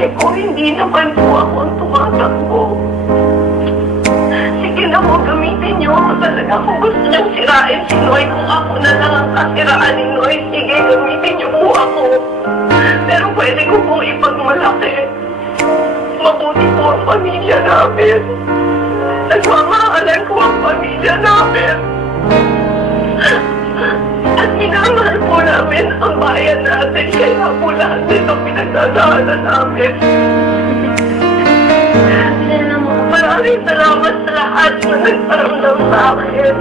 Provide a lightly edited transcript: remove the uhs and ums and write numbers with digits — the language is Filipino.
babae ko, hindi naman po ako ang tumatakbo. Sige na po, gamitin niyo ako talaga. Kung gusto niyong sirain si Noy, kung ako na lang ang kasiraan ni Noy, sige, gamitin niyo po ako. Pero pwede ko pong ipagmalaki. Mabuti po ang pamilya namin. Nagmamahalan ko ang pamilya namin. At minamahal po namin ang bayan natin. Kaya po lahat nito pinagdadaanan namin. Maraming salamat sa lahat na nagparamdam sa akin.